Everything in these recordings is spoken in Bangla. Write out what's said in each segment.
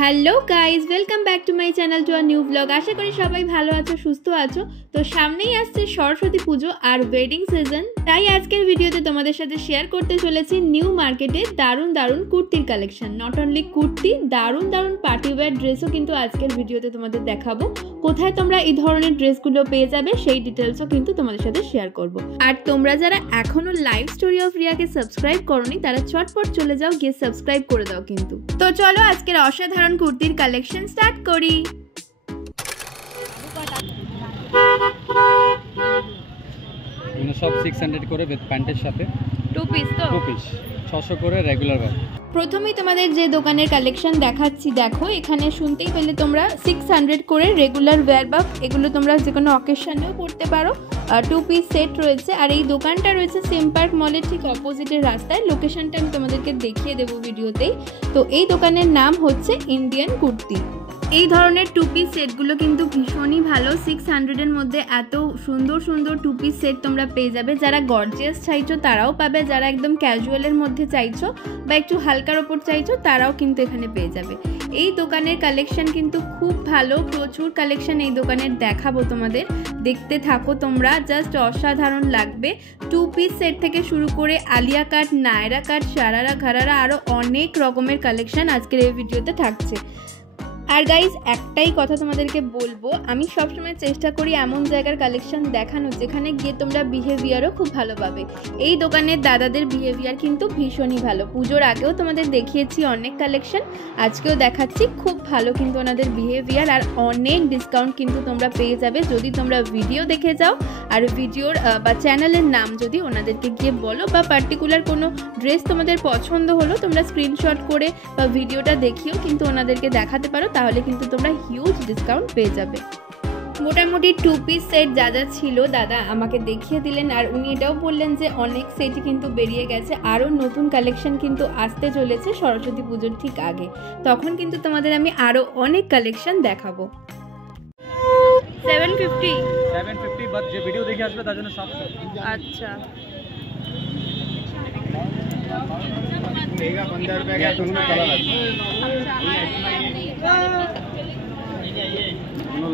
Hello guys, welcome back to my channel to a new blog. আশা করি সবাই ভালো আছো, সুস্থ আছো। তো সামনেই আসছে সরস্বতী পুজো আর ওয়েডিং সিজন, তাই আজকের ভিডিওতে তোমাদের সাথে শেয়ার করতে চলেছি নিউ মার্কেটে দারুণ দারুণ কুর্তির কালেকশন। নট অনলি কুর্তি, দারুণ দারুণ পার্টি ওয়্যার ড্রেসও কিন্তু আজকের ভিডিওতে তোমাদের দেখাবো। কোথায় তোমরা এই ধরনের ড্রেসগুলো পেয়ে যাবে সেই ডিটেলসও কিন্তু তোমাদের সাথে শেয়ার করব। আর তোমরা যারা এখনো লাইভ স্টোরি অফ রিয়াকে সাবস্ক্রাইব করোনি তারা চটপট চলে যাও, গিয়ে সাবস্ক্রাইব করে দাও কিন্তু। তো চলো আজকের অসাধারণ কুর্তির কালেকশন স্টার্ট করি। সব 600 করে উইথ প্যান্টের সাথে, 2 পিস 600 করে রেগুলার ভাবে। প্রথমেই তোমাদের যে দোকানের কালেকশন দেখাচ্ছি, দেখো এখানে শুনতেই পেলে তোমরা 600 করে রেগুলার ওয়্যার বা এগুলো তোমরা যে কোনো অকেশনেও পড়তে পারো। 2 পিস সেট রয়েছে। আর এই দোকানটা রয়েছে সিম পার্ক মলের ঠিক অপোজিটের রাস্তায়। লোকেশনটা আমি তোমাদেরকে দেখিয়ে দেবো ভিডিওতেই। তো এই দোকানের নাম হচ্ছে ইন্ডিয়ান কুর্তি। এই ধরনের 2 পিস সেটগুলো কিন্তু ভীষণই ভালো। 600-এর মধ্যে এত সুন্দর সুন্দর 2 পিস সেট তোমরা পেয়ে যাবে। যারা গর্জিয়াস চাইছো তারাও পাবে, যারা একদম ক্যাজুয়ালের মধ্যে চাইছো বা একটু হালকার ওপর চাইছো তারাও কিন্তু এখানে পেয়ে যাবে। এই দোকানের কালেকশন কিন্তু খুব ভালো, প্রচুর কালেকশন এই দোকানের দেখাবো তোমাদের, দেখতে থাকো তোমরা, জাস্ট অসাধারণ লাগবে। 2 পিস সেট থেকে শুরু করে আলিয়া কাট, নায়রা কাট, শারারা, ঘারারা, আরও অনেক রকমের কালেকশন আজকের এই ভিডিওতে থাকছে। আর গাইজ একটাই কথা তোমাদেরকে বলবো, আমি সবসময় চেষ্টা করি এমন জায়গার কালেকশন দেখানো যেখানে গিয়ে তোমরা বিহেভিয়ারও খুব ভালো পাবে। এই দোকানের দাদাদের বিহেভিয়ার কিন্তু ভীষণই ভালো। পুজোর আগেও তোমাদের দেখিয়েছি অনেক কালেকশন, আজকেও দেখাচ্ছি, খুব ভালো কিন্তু ওনাদের বিহেভিয়ার। আর অনেক ডিসকাউন্ট কিন্তু তোমরা পেয়ে যাবে যদি তোমরা ভিডিও দেখে যাও। আর ভিডিওর বা চ্যানেলের নাম যদি ওনাদেরকে গিয়ে বলো, বা পার্টিকুলার কোনো ড্রেস তোমাদের পছন্দ হলো তোমরা স্ক্রিনশট করে বা ভিডিওটা দেখিয়েও কিন্তু ওনাদেরকে দেখাতে পারো, তাহলে কিন্তু তোমরা হিউজ ডিসকাউন্ট পেয়ে যাবে। মোটামুটি 2 পিস সেট যা যা ছিল দাদা আমাকে দেখিয়ে দিলেন। আর উনি এটাও বললেন যে অনেক সেটই কিন্তু বেরিয়ে গেছে, আরও নতুন কালেকশন কিন্তু আসতে চলেছে সরস্বতী পুজোর ঠিক আগে, তখন কিন্তু তোমাদের আমি আরও অনেক কালেকশন দেখাবো। 750 বাট যে ভিডিও দেখে আসবে তার জন্য সব। আচ্ছা,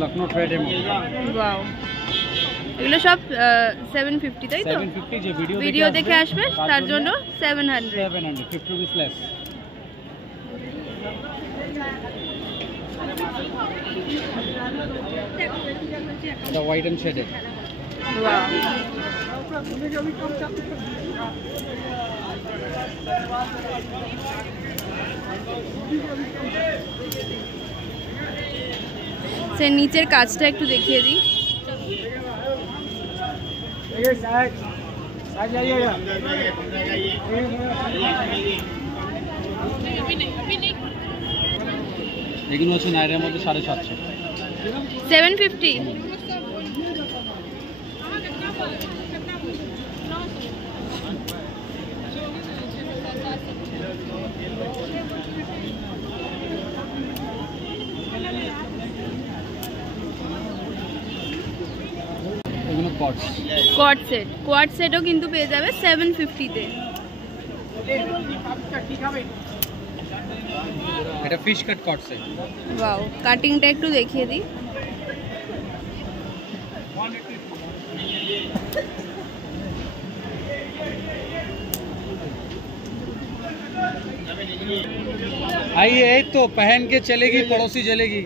লখনৌ ট্রেডের ওয়াও, এগুলো সব 750 তাই তো? 750 যে ভিডিও দেখে আসবে তার জন্য 700 50 rupees less. The white and shaded. Wow. সে নিচের কাজটা একটু দেখিয়ে দিই। এগুলো হচ্ছে নাইরের মধ্যে 750, 750। এগুলো কোয়াড সেটও কিন্তু পেয়ে যাবে 750-তে। এটা ফিশ কাট কট সেট। ওয়াও, কাটিংটা একটু দেখিয়ে দিই। आइए तो पहन के चलेगी, पड़ोसी जलेगी।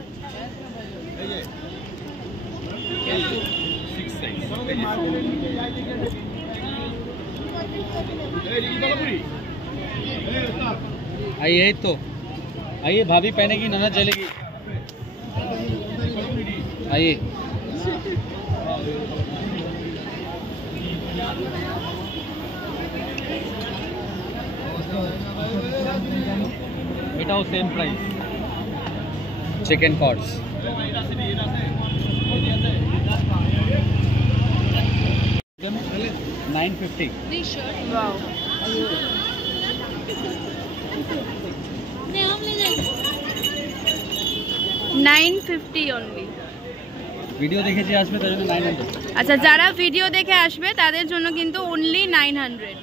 आइए तो, आइए भाभी पहनेगी, ननद जलेगी। आइए এটাও same price, chicken chords. 950। Wow, 950 only. Video দেখে যে আসবে তার জন্য 900। আচ্ছা, যারা ভিডিও দেখে আসবে তাদের জন্য কিন্তু অনলি 900।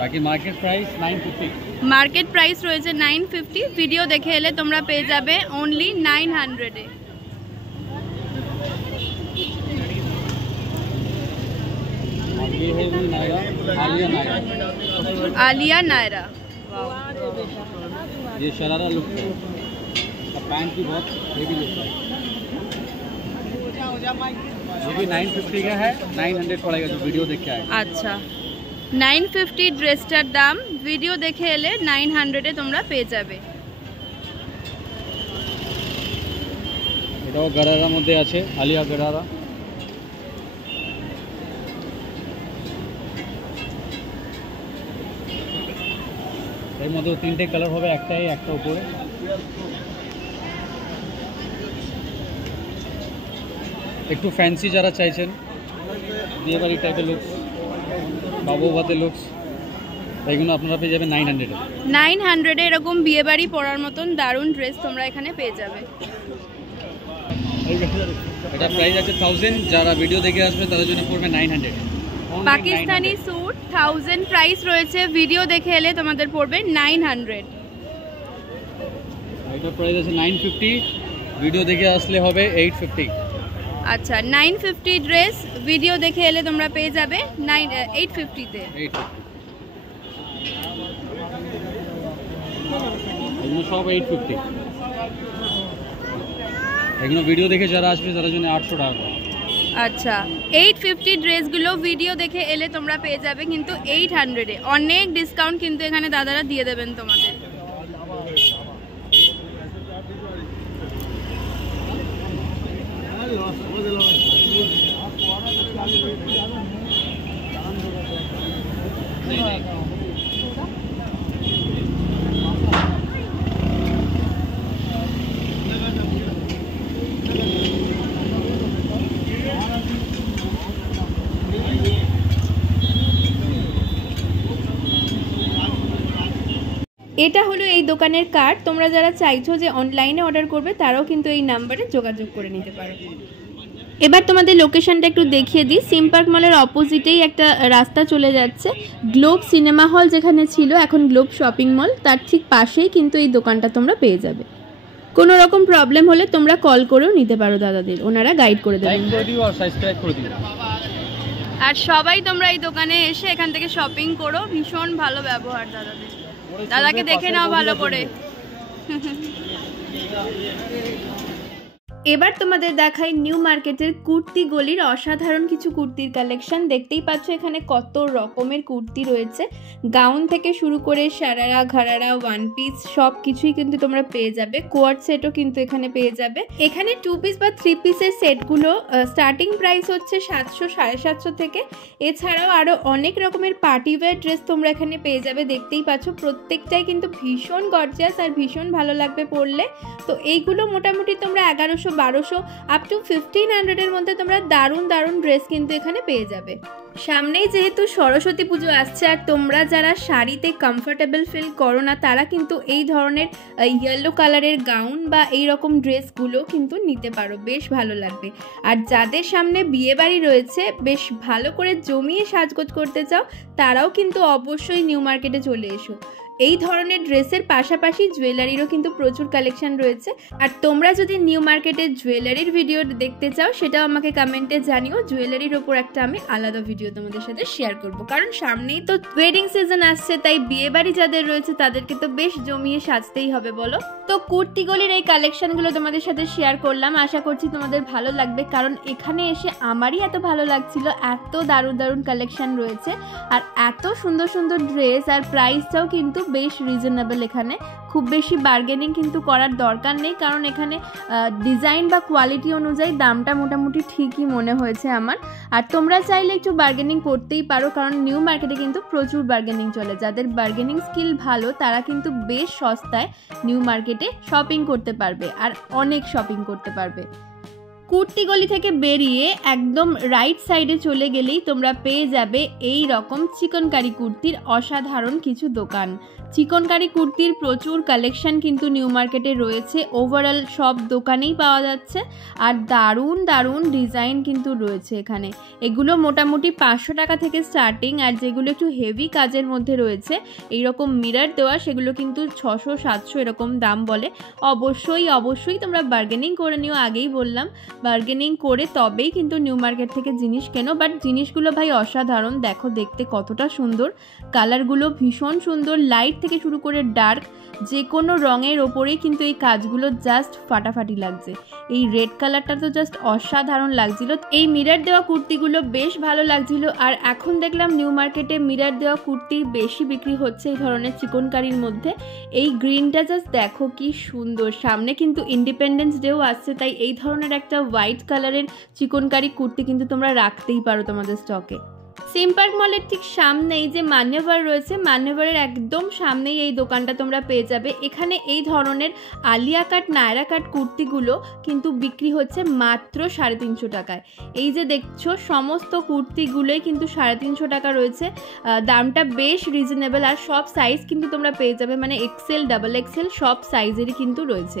বাকি মার্কেট প্রাইস 950। মার্কেট প্রাইস রয়েছে 950, ভিডিও দেখে এলে তোমরা পেয়ে যাবে অনলি 900 এ। ये है भी नायरा, आलिया नायरा। आलिया नायरा, ये शरारा लुक है, पैंट की बहुत हेवी लुक है। ये भी 950 का है, 900 पड़ेगा जो वीडियो देख के आए। अच्छा 950 ড্রেসটার দাম, ভিডিও দেখে এলে 900 এ তোমরা পেয়ে যাবে। এটাও গারারার মধ্যে আছে, আলিয়া গারারা। এর মধ্যে তিনটে কালার হবে, একটাই একটা উপরে। একটু ফ্যান্সি যারা চাইছেন, বিয়ে বাড়ি টাইপের লুকস, বাবু ভাতে লুকস, এইগুলো আপনারা পেয়ে যাবেন 900 এ। 900 এ এরকম বিয়ে বাড়ি পরার মতন দারুণ ড্রেস তোমরা এখানে পেয়ে যাবে। এটা প্রাইস আছে 1000, যারা ভিডিও দেখে আসবে তাদের জন্য পড়বে 900। পাকিস্তানি স্যুট 1000 প্রাইস রয়েছে, ভিডিও দেখে এলে তোমাদের পড়বে 900। এটা প্রাইস আছে 950, ভিডিও দেখে আসলে হবে 850। আচ্ছা 950 ড্রেস, ভিডিও দেখে এলে তোমরা পেয়ে যাবে 850 তে। এগুলো সব 850। এগুলো ভিডিও দেখে যারা আসবে তাদের জন্য 800 টাকা। আচ্ছা 850 ড্রেসগুলো ভিডিও দেখে এলে তোমরা পেয়ে যাবে কিন্তু 800 এ। অনেক ডিসকাউন্ট কিন্তু এখানে দাদারা দিয়ে দেবেন তোমাদের। এটা হলো এই দোকানের কার্ড, তোমরা যারা চাইছো যে অনলাইনে অর্ডার করবে তারাও কিন্তু এই নাম্বারে যোগাযোগ করে নিতে পারো। এবার তোমাদের লোকেশনটা একটু দেখিয়ে দিই। সিম পার্ক মলের অপোজিটেই একটা রাস্তা চলে যাচ্ছে, গ্লোব সিনেমা হল যেখানে ছিল এখন গ্লোব শপিং মল, তার ঠিক পাশেই কিন্তু এই দোকানটা তোমরা পেয়ে যাবে। কোনো রকম প্রবলেম হলে তোমরা কল করেও নিতে পারো দাদাদের, ওনারা গাইড করে দেবেন। আর সবাই তোমরা এই দোকানে এসে এখান থেকে শপিং করো, ভীষণ ভালো ব্যবহার দাদাদের। দাদাকে দেখে নাও ভালো করে। এবার তোমাদের দেখাই নিউ মার্কেটের কুর্তি গলির অসাধারণ কিছু কুর্তির কালেকশন। দেখতেই পাচ্ছ এখানে কত রকমের কুর্তি রয়েছে, গাউন থেকে শুরু করে সারারা ঘারারা ওয়ান পিস সব কিছুই কিন্তু তোমরা পেয়ে যাবে। কোয়ার্ড সেটও কিন্তু এখানে পেয়ে যাবে। এখানে 2 পিস বা 3 পিসের সেটগুলো স্টার্টিং প্রাইস হচ্ছে 700 750 থেকে। এছাড়াও আরও অনেক রকমের পার্টি ওয়্যার ড্রেস তোমরা এখানে পেয়ে যাবে। দেখতেই পাচ্ছ প্রত্যেকটাই কিন্তু ভীষণ গর্জিয়াস আর ভীষণ ভালো লাগবে পরলে। তো এইগুলো মোটামুটি তোমরা 1100 1200 আপ টু 1500 এর মধ্যে তোমরা দারুণ দারুণ ড্রেস কিন্তু এখানে পেয়ে যাবে। সামনেই যেহেতু সরস্বতী পুজো আসছে আর তোমরা যারা শাড়িতে কমফোর্টেবল ফিল করো না তারা কিন্তু এই ধরনের ইয়েলো কালারের গাউন বা এই রকম ড্রেসগুলো কিন্তু নিতে পারো, বেশ ভালো লাগবে। আর যাদের সামনে বিয়ে বাড়ি রয়েছে, বেশ ভালো করে জমিয়ে সাজগোজ করতে চাও, তারাও কিন্তু অবশ্যই নিউ মার্কেটে চলে এসো। এই ধরনের ড্রেসের পাশাপাশি জুয়েলারিরও কিন্তু প্রচুর কালেকশন রয়েছে। আর তোমরা যদি নিউ মার্কেটের জুয়েলারির ভিডিও দেখতে চাও সেটাও আমাকে কমেন্টে জানিও, জুয়েলারির ওপর একটা আমি আলাদা ভিডিও তোমাদের সাথে শেয়ার করব। কারণ সামনেই তো ওয়েডিং সিজন আসছে, তাই বিয়ে বাড়ি যাদের রয়েছে তাদেরকে তো বেশ জমিয়ে সাজতেই হবে বলো। তো কুর্তিগুলির এই কালেকশনগুলো তোমাদের সাথে শেয়ার করলাম, আশা করছি তোমাদের ভালো লাগবে। কারণ এখানে এসে আমারই এত ভালো লাগছিল, এত দারুণ দারুণ কালেকশন রয়েছে আর এত সুন্দর সুন্দর ড্রেস, আর প্রাইসটাও কিন্তু বেশ রিজনেবল। এখানে খুব বেশি বার্গেনিং কিন্তু করার দরকার নেই, কারণ এখানে ডিজাইন বা কোয়ালিটি অনুযায়ী দামটা মোটামুটি ঠিকই মনে হয়েছে আমার। আর তোমরা চাইলে একটু বার্গেনিং করতেই পারো, কারণ নিউ মার্কেটে কিন্তু প্রচুর বার্গেনিং চলে। যাদের বার্গেনিং স্কিল ভালো তারা কিন্তু বেশ সস্তায় নিউ মার্কেটে শপিং করতে পারবে আর অনেক শপিং করতে পারবে। কুর্তি গলি থেকে বেরিয়ে একদম রাইট সাইডে চলে গেলেই তোমরা পেয়ে যাবে এই রকম চিকনকারি কুর্তির অসাধারণ কিছু দোকান। চিকনকারি কুর্তির প্রচুর কালেকশন কিন্তু নিউ মার্কেটে রয়েছে, ওভারঅল সব দোকানেই পাওয়া যাচ্ছে। আর দারুণ দারুণ ডিজাইন কিন্তু রয়েছে এখানে। এগুলো মোটামুটি 500 টাকা থেকে স্টার্টিং, আর যেগুলো একটু হেভি কাজের মধ্যে রয়েছে এইরকম মিরর দেওয়া, সেগুলো কিন্তু 600-700 এরকম দাম বলে। অবশ্যই তোমরা বার্গেনিং করে নিও, আগেই বললাম বার্গেনিং করে তবেই কিন্তু নিউ মার্কেট থেকে জিনিস কেনো। বাট জিনিসগুলো ভাই অসাধারণ, দেখো দেখতে কতটা সুন্দর, কালারগুলো ভীষণ সুন্দর, লাইট থেকে শুরু করে ডার্ক যে কোনো রঙের ওপরেই কিন্তু এই কাজগুলো জাস্ট ফাটাফাটি লাগছে। এই রেড কালারটা তো জাস্ট অসাধারণ লাগছিল। এই মিরর দেওয়া কুর্তিগুলো বেশ ভালো লাগছিল। আর এখন দেখলাম নিউ মার্কেটে মিরর দেওয়া কুর্তি বেশি বিক্রি হচ্ছে এই ধরনের চিকনকারির মধ্যে। এই গ্রিনটা জাস্ট দেখো কি সুন্দর, সামনে কিন্তু ইন্ডিপেন্ডেন্স ডেও আসছে, তাই এই ধরনের একটা হোয়াইট কালারের চিকনকারি কুর্তি কিন্তু তোমরা রাখতেই পারো তোমাদের স্টকে। সিম পার্ক মলের ঠিক সামনেই যে মান্যবর রয়েছে, মান্যবরের একদম সামনেই এই দোকানটা তোমরা পেয়ে যাবে। এখানে এই ধরনের আলিয়া কাট নায়রা কাট কুর্তিগুলো কিন্তু বিক্রি হচ্ছে মাত্র 350 টাকায়। এই যে দেখছো সমস্ত কুর্তিগুলোই কিন্তু 350 টাকা রয়েছে, দামটা বেশ রিজনেবল। আর সব সাইজ কিন্তু তোমরা পেয়ে যাবে, মানে এক্সেল ডাবল এক্সেল সব সাইজেরই কিন্তু রয়েছে।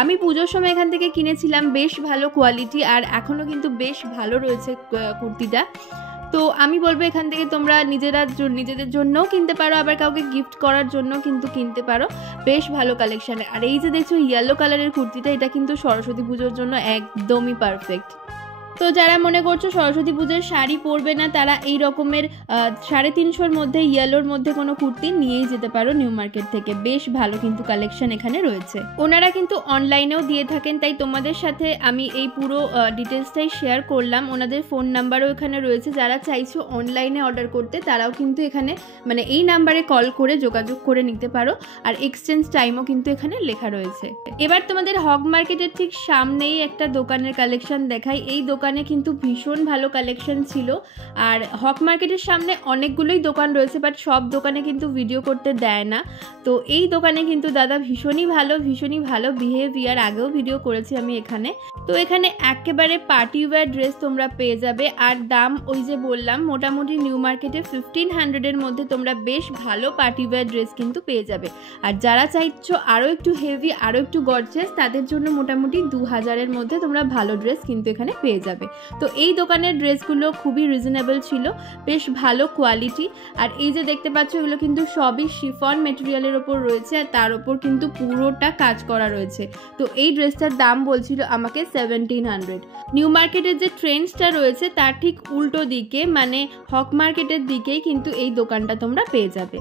আমি পুজোর সময় এখান থেকে কিনেছিলাম, বেশ ভালো কোয়ালিটি, আর এখনও কিন্তু বেশ ভালো রয়েছে কুর্তিটা। তো আমি বলবো এখান থেকে তোমরা নিজেদের জন্যও কিনতে পারো, আবার কাউকে গিফট করার জন্য কিন্তু কিনতে পারো, বেশ ভালো কালেকশন। আর এই যে দেখছো ইয়েলো কালারের কুর্তিটা, এটা কিন্তু সরস্বতী পুজোর জন্য একদমই পারফেক্ট। তো যারা মনে করছো সরস্বতী পুজোর শাড়ি পরবে না, তারা এই রকমের 350-র মধ্যে ইয়েলোর মধ্যে কোনো কুর্তি নিয়েই যেতে পারো নিউ মার্কেট থেকে, বেশ ভালো কিন্তু কালেকশন এখানে রয়েছে। ওনারা কিন্তু অনলাইনেও দিয়ে থাকেন, তাই তোমাদের সাথে আমি এই পুরো ডিটেলসটাই শেয়ার করলাম। ওনাদের ফোন নাম্বারও এখানে রয়েছে, যারা চাইছো অনলাইনে অর্ডার করতে তারাও কিন্তু এখানে মানে এই নাম্বারে কল করে যোগাযোগ করে নিতে পারো। আর এক্সচেঞ্জ টাইমও কিন্তু এখানে লেখা রয়েছে। এবার তোমাদের হক মার্কেটের ঠিক সামনেই একটা দোকানের কালেকশন দেখাই। এই দোকানে কিন্তু ভীষণ ভালো কালেকশন ছিল। আর হক মার্কেটের সামনে অনেকগুলোই দোকান রয়েছে, বাট সব দোকানে কিন্তু ভিডিও করতে দেয় না। তো এই দোকানে কিন্তু দাদা ভীষণই ভালো বিহেভিয়ার, আগেও ভিডিও করেছি আমি এখানে। তো এখানে একেবারে পার্টি ওয়্যার ড্রেস তোমরা পেয়ে যাবে, আর দাম ওই যে বললাম মোটামুটি নিউ মার্কেটে 1500-এর মধ্যে তোমরা বেশ ভালো পার্টি ওয়্যার ড্রেস কিন্তু পেয়ে যাবে। আর যারা চাইছো আরও একটু হেভি, আরও একটু গর্জিয়াস, তাদের জন্য মোটামুটি 2000-এর মধ্যে তোমরা ভালো ড্রেস কিন্তু এখানে পেয়ে যাবে। তো এই দোকানের ড্রেসগুলো খুবই রিজনেবল ছিল, বেশ ভালো কোয়ালিটি। আর এই যে দেখতে পাচ্ছ এগুলো কিন্তু সবই শিফন মেটেরিয়ালের ওপর রয়েছে, আর তার ওপর কিন্তু পুরোটা কাজ করা রয়েছে। তো এই ড্রেসটার দাম বলছিল আমাকে 1700। নিউ মার্কেটের যে ট্রেন্ডসটা রয়েছে তার ঠিক উল্টো দিকে, মানে হক মার্কেটের দিকেই কিন্তু এই দোকানটা তোমরা পেয়ে যাবে।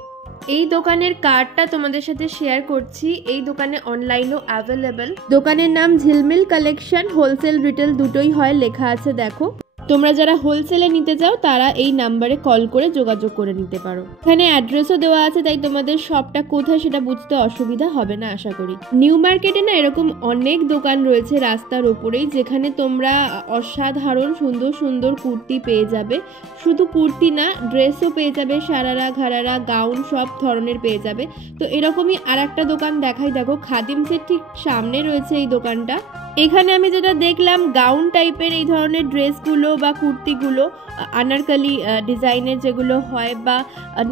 এই দোকানের কার্ডটা তোমাদের সাথে শেয়ার করছি। এই দোকানে অনলাইনও অ্যাভেলেবেল। দোকানের নাম ঝিলমিল কালেকশন, হোলসেল রিটেল দুটোই হয়, লেখা আছে দেখো। তোমরা যারা হোলসেলে নিতে চাও তারা এই নাম্বারে কল করে যোগাযোগ করে নিতে পারো। এখানে অ্যাড্রেসও দেওয়া আছে, তাই তোমাদের শপটা কোথায় সেটা বুঝতে অসুবিধা হবে না আশা করি। নিউ মার্কেটে না এরকম অনেক দোকান রয়েছে রাস্তার ওপরেই, যেখানে তোমরা অসাধারণ সুন্দর সুন্দর কুর্তি পেয়ে যাবে। শুধু কুর্তি না, ড্রেসও পেয়ে যাবে, সারারা ঘাড়ারা গাউন সব ধরনের পেয়ে যাবে। তো এরকমই আর একটা দোকান দেখাই, দেখো খাদিমসের ঠিক সামনে রয়েছে এই দোকানটা। এখানে আমি যেটা দেখলাম গাউন টাইপের এই ধরনের ড্রেসগুলো বা কুর্তিগুলো, আনারকালি ডিজাইনের যেগুলো হয়, বা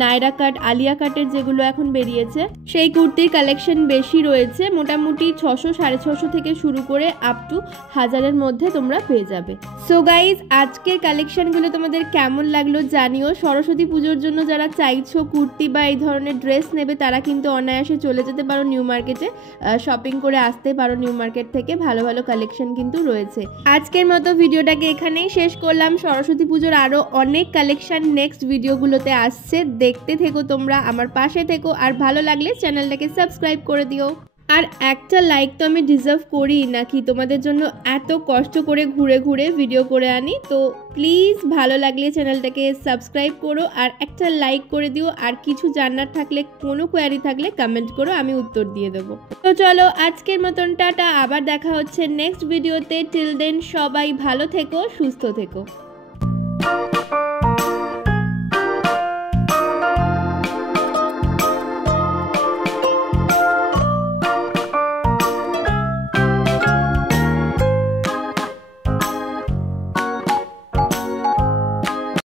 নায়রা কাট আলিয়া কাটের যেগুলো এখন বেরিয়েছে, সেই কুর্তির কালেকশন বেশি রয়েছে। মোটামুটি 600-650 থেকে শুরু করে আপ টু 1000-এর মধ্যে তোমরা পেয়ে যাবে। সো গাইজ, আজকের কালেকশনগুলো তোমাদের কেমন লাগলো জানিও। সরস্বতী পুজোর জন্য যারা চাইছো কুর্তি বা এই ধরনের ড্রেস নেবে, তারা কিন্তু অনায়াসে চলে যেতে পারো নিউ মার্কেটে, শপিং করে আসতে পারো নিউ মার্কেট থেকে। ভালো ভালো কালেকশন কিন্তু রয়েছে। আজকের মতো ভিডিওটাকে এখানেই শেষ করলাম। সরস্বতী পুজোর আরো অনেক কালেকশন নেক্সট ভিডিওগুলোতে আসছে, দেখতে থেকো তোমরা, আমার পাশে থেকো। আর ভালো লাগলে চ্যানেলটাকে সাবস্ক্রাইব করে দিও। আর একটা লাইক তো আমি ডিজার্ভ করি নাকি, তোমাদের জন্য এত কষ্ট করে ঘুরে ঘুরে ভিডিও করে আনি। তো প্লিজ ভালো লাগলে চ্যানেলটাকে সাবস্ক্রাইব করো আর একটা লাইক করে দিও। আর কিছু জানার থাকলে, কোনো কোয়ারি থাকলে কমেন্ট করো, আমি উত্তর দিয়ে দেবো। তো চলো আজকের মতন টাটা, আবার দেখা হচ্ছে নেক্সট ভিডিওতে। টিল দেন সবাই ভালো থেকো, সুস্থ থেকো।